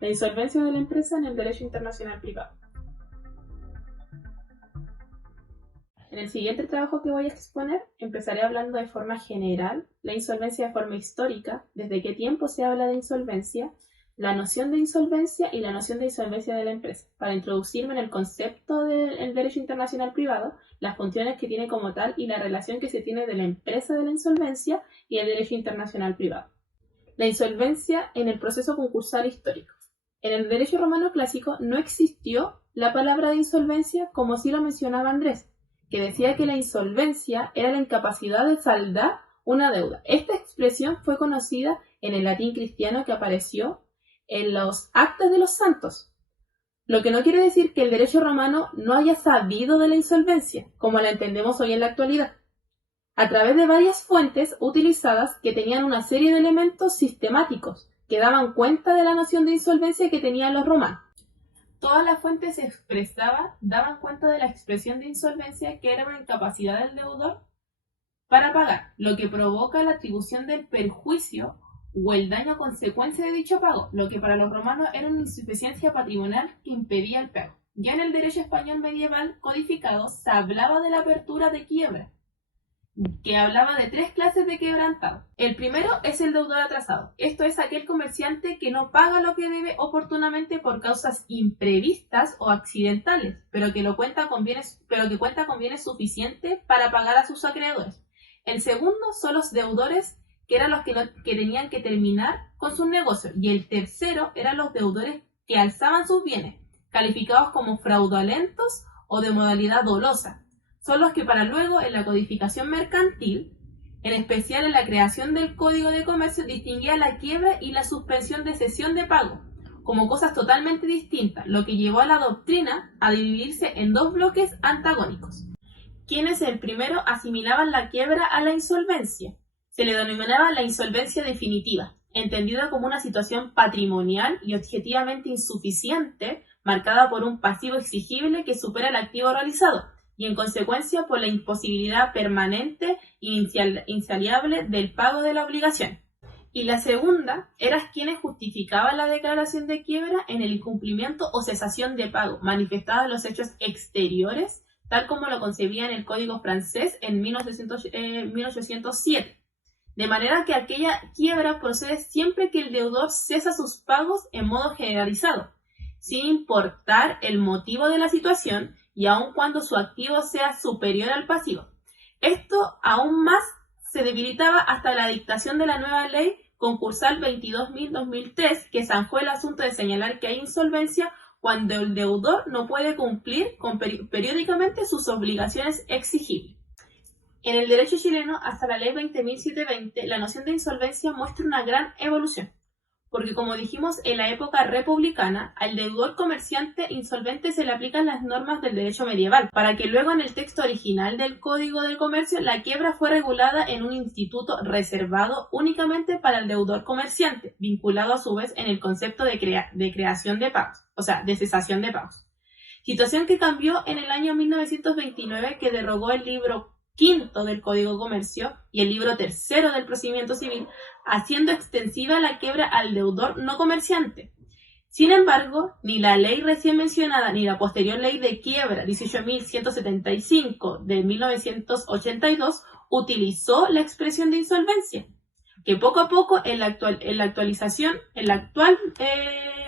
La insolvencia de la empresa en el derecho internacional privado. En el siguiente trabajo que voy a exponer, empezaré hablando de forma general la insolvencia de forma histórica, desde qué tiempo se habla de insolvencia, la noción de insolvencia y la noción de insolvencia de la empresa, para introducirme en el concepto del derecho internacional privado, las funciones que tiene como tal y la relación que se tiene de la empresa de la insolvencia y el derecho internacional privado. La insolvencia en el proceso concursal histórico. En el derecho romano clásico no existió la palabra de insolvencia como sí lo mencionaba Andrés, que decía que la insolvencia era la incapacidad de saldar una deuda. Esta expresión fue conocida en el latín cristiano que apareció en los actas de los santos, lo que no quiere decir que el derecho romano no haya sabido de la insolvencia, como la entendemos hoy en la actualidad, a través de varias fuentes utilizadas que tenían una serie de elementos sistemáticos que daban cuenta de la noción de insolvencia que tenían los romanos. Todas las fuentes daban cuenta de la expresión de insolvencia, que era una incapacidad del deudor para pagar, lo que provoca la atribución del perjuicio o el daño a consecuencia de dicho pago, lo que para los romanos era una insuficiencia patrimonial que impedía el pago. Ya en el derecho español medieval codificado se hablaba de la apertura de quiebra, que hablaba de 3 clases de quebrantado. El primero es el deudor atrasado. Esto es aquel comerciante que no paga lo que debe oportunamente por causas imprevistas o accidentales, pero que cuenta con bienes suficientes para pagar a sus acreedores. El segundo son los deudores, que eran los que tenían que terminar con sus negocios, y el tercero eran los deudores que alzaban sus bienes, calificados como fraudulentos o de modalidad dolosa. Son los que para luego en la codificación mercantil, en especial en la creación del Código de Comercio, distinguía la quiebra y la suspensión de cesión de pago como cosas totalmente distintas, lo que llevó a la doctrina a dividirse en 2 bloques antagónicos. Quienes el primero asimilaban la quiebra a la insolvencia. Se le denominaba la insolvencia definitiva, entendida como una situación patrimonial y objetivamente insuficiente, marcada por un pasivo exigible que supera el activo realizado, y en consecuencia por la imposibilidad permanente e insaliable del pago de la obligación. Y la segunda era quienes justificaban la declaración de quiebra en el incumplimiento o cesación de pago, manifestada en los hechos exteriores, tal como lo concebía en el Código francés en 1807. De manera que aquella quiebra procede siempre que el deudor cesa sus pagos en modo generalizado, sin importar el motivo de la situación, y aun cuando su activo sea superior al pasivo. Esto aún más se debilitaba hasta la dictación de la nueva ley concursal 22.000/2003, que zanjó el asunto de señalar que hay insolvencia cuando el deudor no puede cumplir periódicamente sus obligaciones exigibles. En el derecho chileno, hasta la ley 20.720, la noción de insolvencia muestra una gran evolución, porque como dijimos, en la época republicana, al deudor comerciante insolvente se le aplican las normas del derecho medieval, para que luego en el texto original del Código de Comercio la quiebra fue regulada en un instituto reservado únicamente para el deudor comerciante, vinculado a su vez en el concepto de creación de pagos, o sea, de cesación de pagos. Situación que cambió en el año 1929, que derogó el libro quinto del Código de Comercio y el libro tercero del procedimiento civil, haciendo extensiva la quiebra al deudor no comerciante. Sin embargo, ni la ley recién mencionada ni la posterior ley de quiebra 18.175 de 1982 utilizó la expresión de insolvencia, que poco a poco en la actual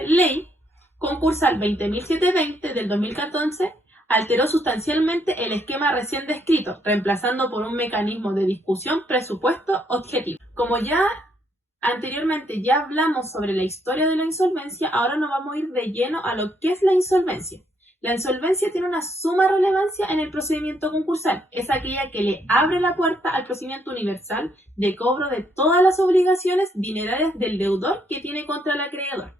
ley concursal 20.720 del 2014 alteró sustancialmente el esquema recién descrito, reemplazando por un mecanismo de discusión presupuesto objetivo. Como ya anteriormente hablamos sobre la historia de la insolvencia, ahora nos vamos a ir de lleno a lo que es la insolvencia. La insolvencia tiene una suma relevancia en el procedimiento concursal. Es aquella que le abre la puerta al procedimiento universal de cobro de todas las obligaciones dinerarias del deudor que tiene contra el acreedor.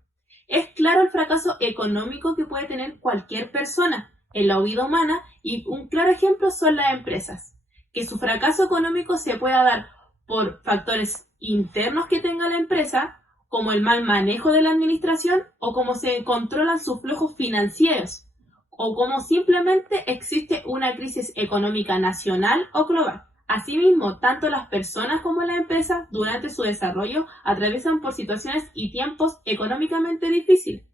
Es claro el fracaso económico que puede tener cualquier persona en la vida humana, y un claro ejemplo son las empresas, que su fracaso económico se pueda dar por factores internos que tenga la empresa, como el mal manejo de la administración, o cómo se controlan sus flujos financieros, o como simplemente existe una crisis económica nacional o global. Asimismo, tanto las personas como las empresas durante su desarrollo atraviesan por situaciones y tiempos económicamente difíciles,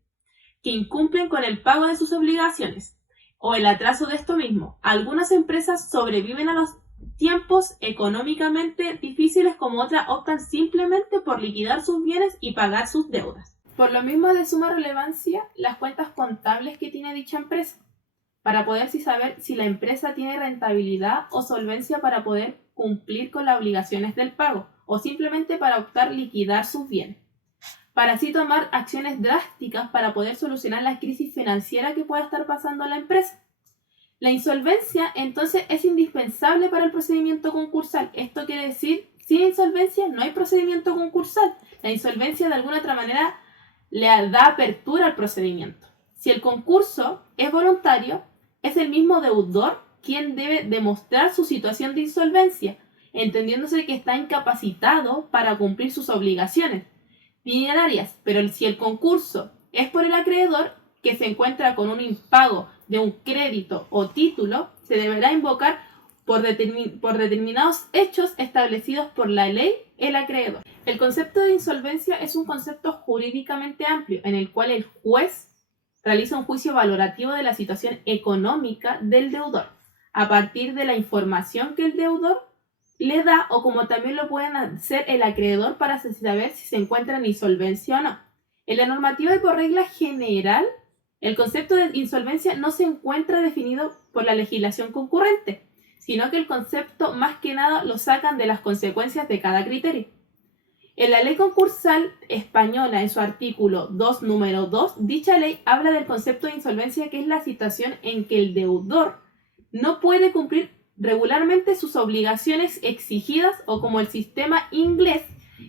que incumplen con el pago de sus obligaciones o el atraso de esto mismo. Algunas empresas sobreviven a los tiempos económicamente difíciles, como otras optan simplemente por liquidar sus bienes y pagar sus deudas. Por lo mismo es de suma relevancia las cuentas contables que tiene dicha empresa, para poder saber si la empresa tiene rentabilidad o solvencia para poder cumplir con las obligaciones del pago, o simplemente para optar liquidar sus bienes, para así tomar acciones drásticas para poder solucionar la crisis financiera que pueda estar pasando la empresa. La insolvencia, entonces, es indispensable para el procedimiento concursal. Esto quiere decir, sin insolvencia no hay procedimiento concursal. La insolvencia, de alguna otra manera, le da apertura al procedimiento. Si el concurso es voluntario, es el mismo deudor quien debe demostrar su situación de insolvencia, entendiéndose que está incapacitado para cumplir sus obligaciones dinerarias. Pero si el concurso es por el acreedor, que se encuentra con un impago de un crédito o título, se deberá invocar por determinados hechos establecidos por la ley el acreedor. El concepto de insolvencia es un concepto jurídicamente amplio en el cual el juez realiza un juicio valorativo de la situación económica del deudor a partir de la información que el deudor le da, o como también lo pueden hacer el acreedor para saber si se encuentra en insolvencia o no. En la normativa y por regla general, el concepto de insolvencia no se encuentra definido por la legislación concurrente, sino que el concepto más que nada lo sacan de las consecuencias de cada criterio. En la ley concursal española, en su artículo 2, número 2, dicha ley habla del concepto de insolvencia, que es la situación en que el deudor no puede cumplir regularmente sus obligaciones exigidas, o como el sistema inglés,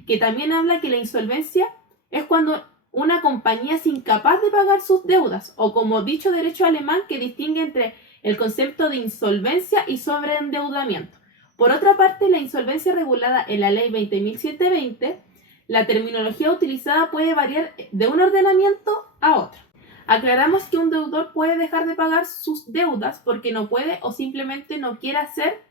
que también habla que la insolvencia es cuando una compañía es incapaz de pagar sus deudas, o como dicho derecho alemán, que distingue entre el concepto de insolvencia y sobreendeudamiento. Por otra parte, la insolvencia regulada en la ley 20.720, la terminología utilizada puede variar de un ordenamiento a otro. Aclaramos que un deudor puede dejar de pagar sus deudas porque no puede o simplemente no quiere hacer,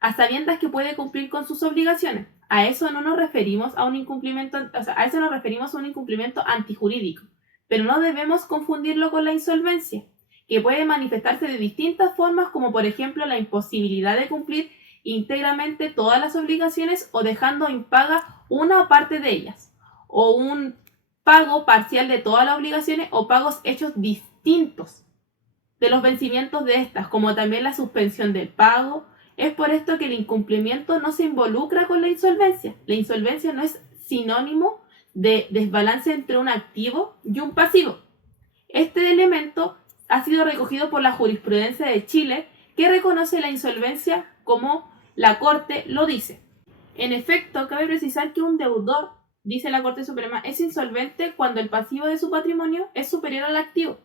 a sabiendas que puede cumplir con sus obligaciones. A eso no nos referimos a un incumplimiento, a eso nos referimos a un incumplimiento antijurídico, pero no debemos confundirlo con la insolvencia, que puede manifestarse de distintas formas, como por ejemplo la imposibilidad de cumplir íntegramente todas las obligaciones o dejando impaga una o parte de ellas, o un pago parcial de todas las obligaciones o pagos hechos distintos de los vencimientos de estas, como también la suspensión del pago. Es por esto que el incumplimiento no se involucra con la insolvencia. La insolvencia no es sinónimo de desbalance entre un activo y un pasivo. Este elemento ha sido recogido por la jurisprudencia de Chile, que reconoce la insolvencia como la Corte lo dice. En efecto, cabe precisar que un deudor, dice la Corte Suprema, es insolvente cuando el pasivo de su patrimonio es superior al activo.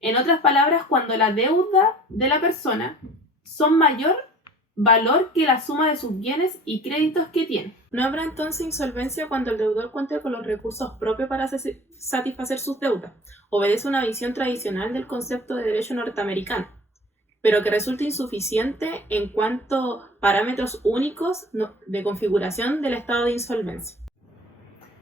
En otras palabras, cuando la deuda de la persona son mayor valor que la suma de sus bienes y créditos que tiene. No habrá entonces insolvencia cuando el deudor cuente con los recursos propios para satisfacer sus deudas. Obedece una visión tradicional del concepto de derecho norteamericano, pero que resulta insuficiente en cuanto a parámetros únicos de configuración del estado de insolvencia.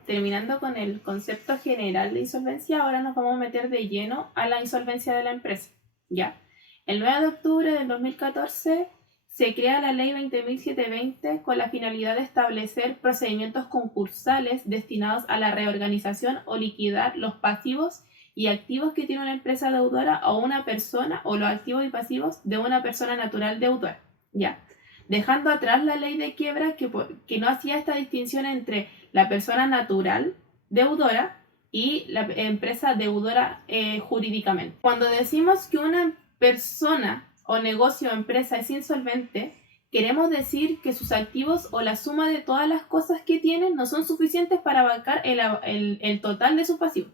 Terminando con el concepto general de insolvencia, ahora nos vamos a meter de lleno a la insolvencia de la empresa. ¿Ya? El 9 de octubre del 2014 se crea la Ley 20.720 con la finalidad de establecer procedimientos concursales destinados a la reorganización o liquidar los pasivos y activos que tiene una empresa deudora o una persona, o los activos y pasivos de una persona natural deudora. ¿Ya? Dejando atrás la ley de quiebra que no hacía esta distinción entre la persona natural deudora y la empresa deudora jurídicamente. Cuando decimos que una persona o negocio o empresa es insolvente, queremos decir que sus activos o la suma de todas las cosas que tienen no son suficientes para abarcar el total de su pasivo.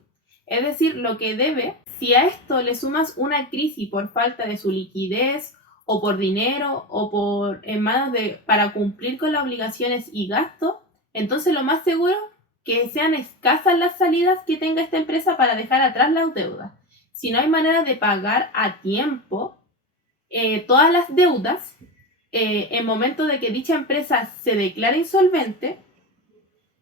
Es decir, lo que debe. Si a esto le sumas una crisis por falta de su liquidez, o por dinero, o por en manos para cumplir con las obligaciones y gastos, entonces lo más seguro que sean escasas las salidas que tenga esta empresa para dejar atrás las deudas. Si no hay manera de pagar a tiempo todas las deudas, en momento de que dicha empresa se declara insolvente,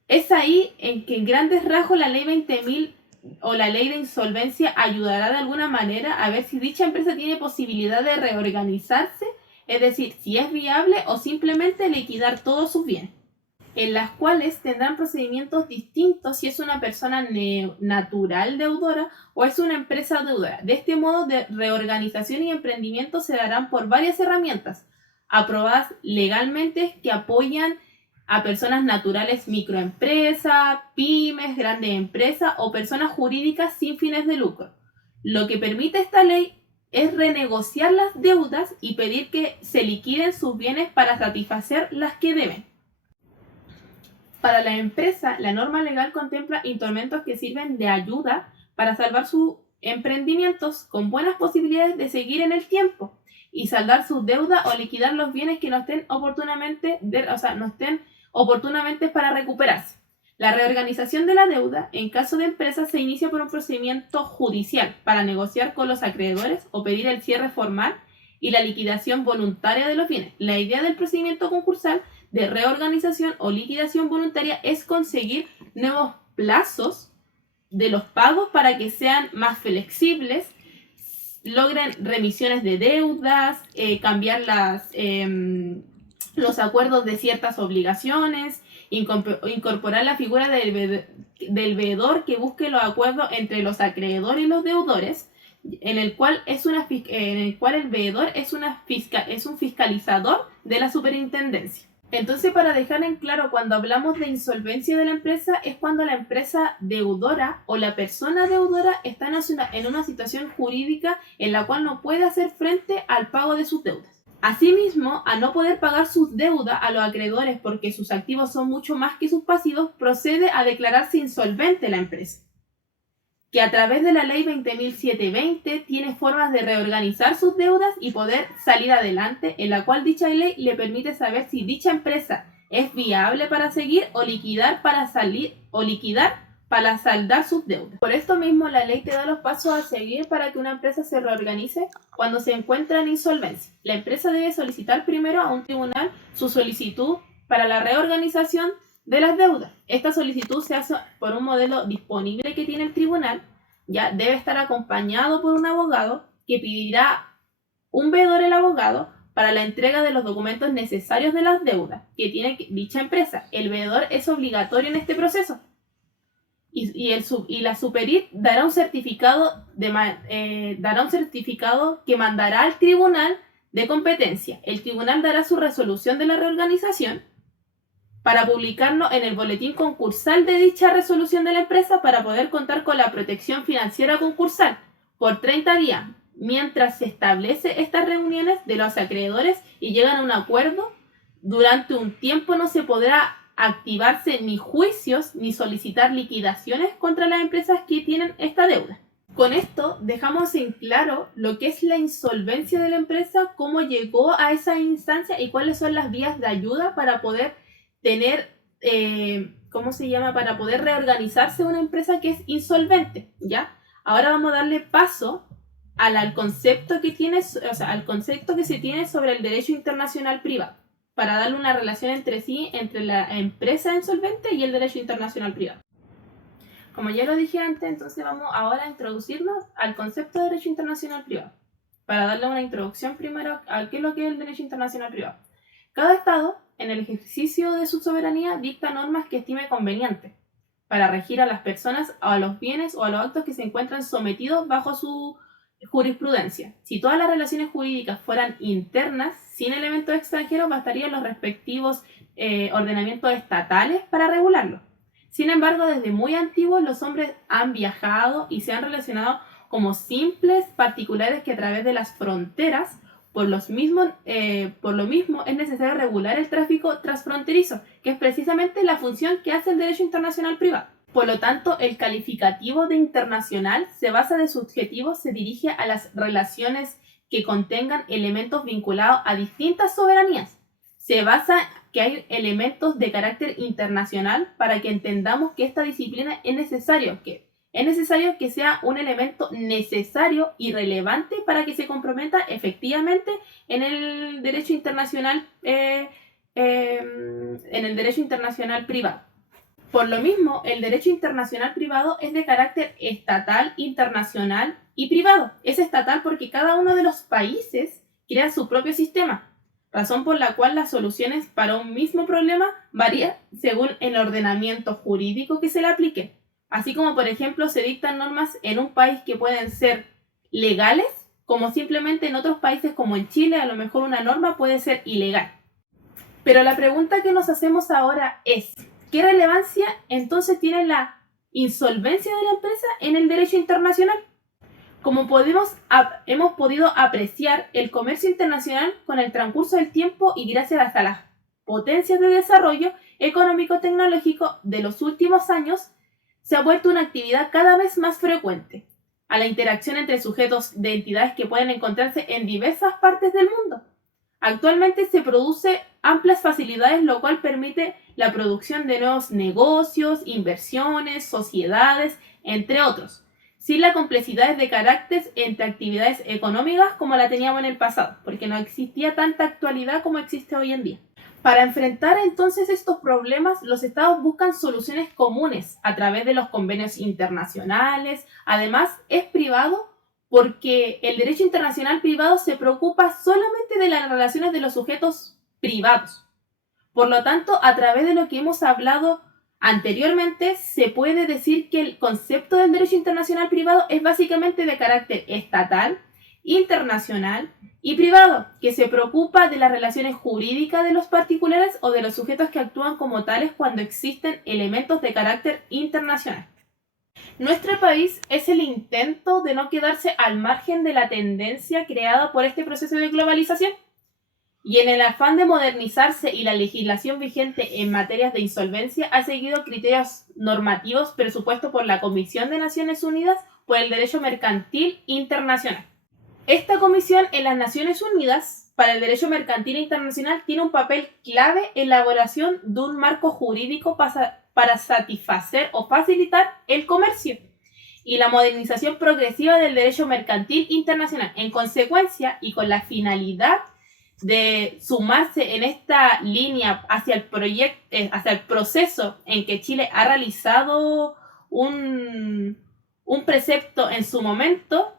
es ahí en que en grandes rasgos la ley 20.000 o la ley de insolvencia ayudará de alguna manera a ver si dicha empresa tiene posibilidad de reorganizarse, es decir, si es viable o simplemente liquidar todos sus bienes, en las cuales tendrán procedimientos distintos si es una persona natural deudora o es una empresa deudora. De este modo, de reorganización y emprendimiento se darán por varias herramientas aprobadas legalmente que apoyan a personas naturales, microempresas, pymes, grandes empresas o personas jurídicas sin fines de lucro. Lo que permite esta ley es renegociar las deudas y pedir que se liquiden sus bienes para satisfacer las que deben. Para la empresa, la norma legal contempla instrumentos que sirven de ayuda para salvar sus emprendimientos con buenas posibilidades de seguir en el tiempo y saldar sus deudas o liquidar los bienes que no estén oportunamente para recuperarse. La reorganización de la deuda, en caso de empresas, se inicia por un procedimiento judicial para negociar con los acreedores o pedir el cierre formal y la liquidación voluntaria de los bienes. La idea del procedimiento concursal de reorganización o liquidación voluntaria es conseguir nuevos plazos de los pagos para que sean más flexibles, logren remisiones de deudas, cambiar los acuerdos de ciertas obligaciones, incorporar la figura del veedor que busque los acuerdos entre los acreedores y los deudores, en el cual el veedor es un fiscalizador de la superintendencia. Entonces, para dejar en claro, cuando hablamos de insolvencia de la empresa, es cuando la empresa deudora o la persona deudora está en una situación jurídica en la cual no puede hacer frente al pago de sus deudas. Asimismo, a no poder pagar sus deudas a los acreedores porque sus activos son mucho más que sus pasivos, procede a declararse insolvente la empresa, que a través de la ley 20.720 tiene formas de reorganizar sus deudas y poder salir adelante, en la cual dicha ley le permite saber si dicha empresa es viable para seguir o liquidar para saldar sus deudas. Por esto mismo, la ley te da los pasos a seguir para que una empresa se reorganice cuando se encuentra en insolvencia. La empresa debe solicitar primero a un tribunal su solicitud para la reorganización de las deudas. Esta solicitud se hace por un modelo disponible que tiene el tribunal, ya debe estar acompañado por un abogado que pedirá un veedor el abogado para la entrega de los documentos necesarios de las deudas que tiene dicha empresa. El veedor es obligatorio en este proceso y la Superit dará un certificado que mandará al tribunal de competencia. El tribunal dará su resolución de la reorganización para publicarlo en el boletín concursal de dicha resolución de la empresa para poder contar con la protección financiera concursal por 30 días, mientras se establece estas reuniones de los acreedores y llegan a un acuerdo. Durante un tiempo no se podrá activarse ni juicios ni solicitar liquidaciones contra las empresas que tienen esta deuda. Con esto dejamos en claro lo que es la insolvencia de la empresa, cómo llegó a esa instancia y cuáles son las vías de ayuda para poder tener, para poder reorganizarse una empresa que es insolvente, ¿ya? Ahora vamos a darle paso al concepto que se tiene sobre el derecho internacional privado, para darle una relación entre la empresa insolvente y el derecho internacional privado. Como ya lo dije antes, entonces vamos ahora a introducirnos al concepto de derecho internacional privado, para darle una introducción primero a qué es lo que es el derecho internacional privado. Cada Estado, en el ejercicio de su soberanía, dicta normas que estime conveniente para regir a las personas, a los bienes o a los actos que se encuentran sometidos bajo su jurisprudencia. Si todas las relaciones jurídicas fueran internas, sin elementos extranjeros, bastarían los respectivos ordenamientos estatales para regularlo. Sin embargo, desde muy antiguos los hombres han viajado y se han relacionado como simples particulares que a través de las fronteras. Por lo mismo, es necesario regular el tráfico transfronterizo, que es precisamente la función que hace el derecho internacional privado. Por lo tanto, el calificativo de internacional se basa de subjetivo, se dirige a las relaciones que contengan elementos vinculados a distintas soberanías. Se basa que hay elementos de carácter internacional para que entendamos que esta disciplina es necesario, que es necesario que sea un elemento necesario y relevante para que se comprometa efectivamente en el derecho internacional, privado. Por lo mismo, el derecho internacional privado es de carácter estatal, internacional y privado. Es estatal porque cada uno de los países crea su propio sistema, razón por la cual las soluciones para un mismo problema varían según el ordenamiento jurídico que se le aplique. Así como, por ejemplo, se dictan normas en un país que pueden ser legales, como simplemente en otros países como en Chile, a lo mejor una norma puede ser ilegal. Pero la pregunta que nos hacemos ahora es, ¿qué relevancia entonces tiene la insolvencia de la empresa en el derecho internacional? Como hemos podido apreciar, el comercio internacional con el transcurso del tiempo y gracias a las potencias de desarrollo económico-tecnológico de los últimos años se ha vuelto una actividad cada vez más frecuente a la interacción entre sujetos de entidades que pueden encontrarse en diversas partes del mundo. Actualmente se produce amplias facilidades, lo cual permite la producción de nuevos negocios, inversiones, sociedades, entre otros, sin la complejidad de carácter entre actividades económicas como la teníamos en el pasado, porque no existía tanta actualidad como existe hoy en día. Para enfrentar entonces estos problemas, los estados buscan soluciones comunes a través de los convenios internacionales. Además, es privado porque el derecho internacional privado se preocupa solamente de las relaciones de los sujetos privados. Por lo tanto, a través de lo que hemos hablado anteriormente, se puede decir que el concepto del derecho internacional privado es básicamente de carácter estatal, internacional y privado, que se preocupa de las relaciones jurídicas de los particulares o de los sujetos que actúan como tales cuando existen elementos de carácter internacional. Nuestro país es el intento de no quedarse al margen de la tendencia creada por este proceso de globalización. Y en el afán de modernizarse y la legislación vigente en materias de insolvencia ha seguido criterios normativos presupuestos por la Comisión de Naciones Unidas por el Derecho Mercantil Internacional. Esta comisión en las Naciones Unidas para el Derecho Mercantil Internacional tiene un papel clave en la elaboración de un marco jurídico para satisfacer o facilitar el comercio y la modernización progresiva del derecho mercantil internacional. En consecuencia, y con la finalidad de sumarse en esta línea hacia el proceso en que Chile ha realizado un precepto en su momento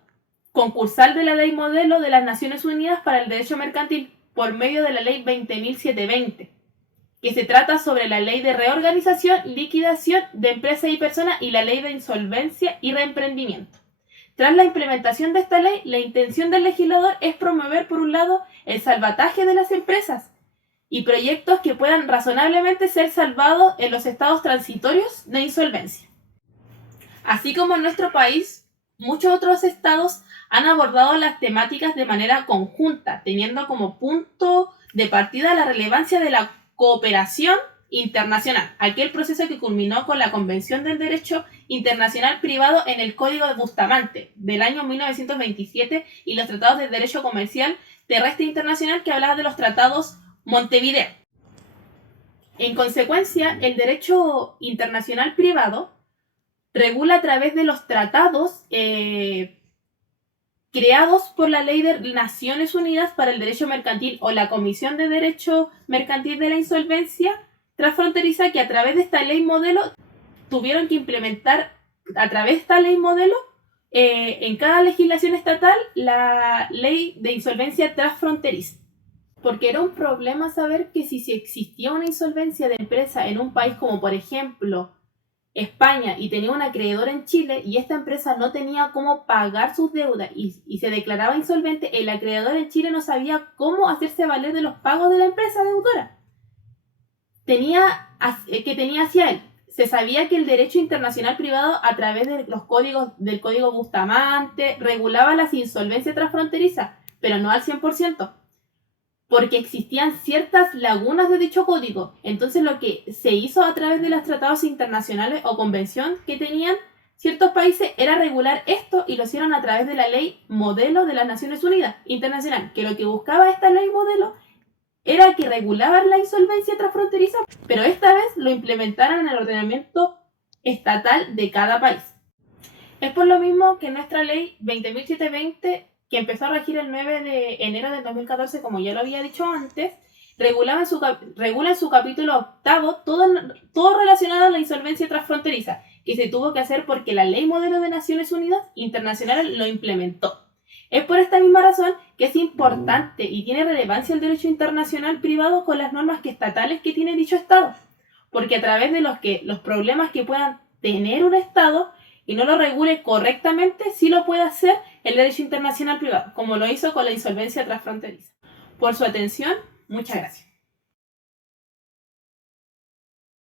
concursal de la ley modelo de las Naciones Unidas para el derecho mercantil por medio de la ley 20.720, que se trata sobre la ley de reorganización, liquidación de empresas y personas y la ley de insolvencia y reemprendimiento. Tras la implementación de esta ley, la intención del legislador es promover, por un lado, el salvataje de las empresas y proyectos que puedan razonablemente ser salvados en los estados transitorios de insolvencia. Así como en nuestro país, muchos otros estados han abordado las temáticas de manera conjunta, teniendo como punto de partida la relevancia de la cooperación internacional, aquel proceso que culminó con la Convención del Derecho Internacional Privado en el Código de Bustamante del año 1927 y los tratados de derecho comercial terrestre internacional que hablaban de los tratados Montevideo. En consecuencia, el derecho internacional privado regula a través de los tratados creados por la Ley de Naciones Unidas para el Derecho Mercantil o la Comisión de Derecho Mercantil de la Insolvencia Transfronteriza, que a través de esta ley modelo tuvieron que implementar a través de esta ley modelo en cada legislación estatal la ley de insolvencia transfronteriza. Porque era un problema saber que si existía una insolvencia de empresa en un país como por ejemplo España y tenía un acreedor en Chile y esta empresa no tenía cómo pagar sus deudas y se declaraba insolvente, el acreedor en Chile no sabía cómo hacerse valer de los pagos de la empresa deudora que tenía hacia él. Se sabía que el derecho internacional privado a través de los códigos del Código Bustamante regulaba las insolvencias transfronterizas, pero no al 100%, porque existían ciertas lagunas de dicho código. Entonces lo que se hizo a través de los tratados internacionales o convención que tenían ciertos países era regular esto y lo hicieron a través de la ley modelo de las Naciones Unidas internacional, que lo que buscaba esta ley modelo era que regulaban la insolvencia transfronteriza, pero esta vez lo implementaron en el ordenamiento estatal de cada país. Es por lo mismo que nuestra ley 20.720, que empezó a regir el 9 de enero del 2014, como ya lo había dicho antes, regula en su capítulo octavo todo relacionado a la insolvencia transfronteriza, que se tuvo que hacer porque la Ley Modelo de Naciones Unidas Internacional lo implementó. Es por esta misma razón que es importante y tiene relevancia el derecho internacional privado con las normas estatales que tiene dicho Estado, porque a través de los problemas que puedan tener un Estado y no lo regule correctamente, sí lo puede hacer el derecho internacional privado, como lo hizo con la insolvencia transfronteriza. Por su atención, muchas gracias.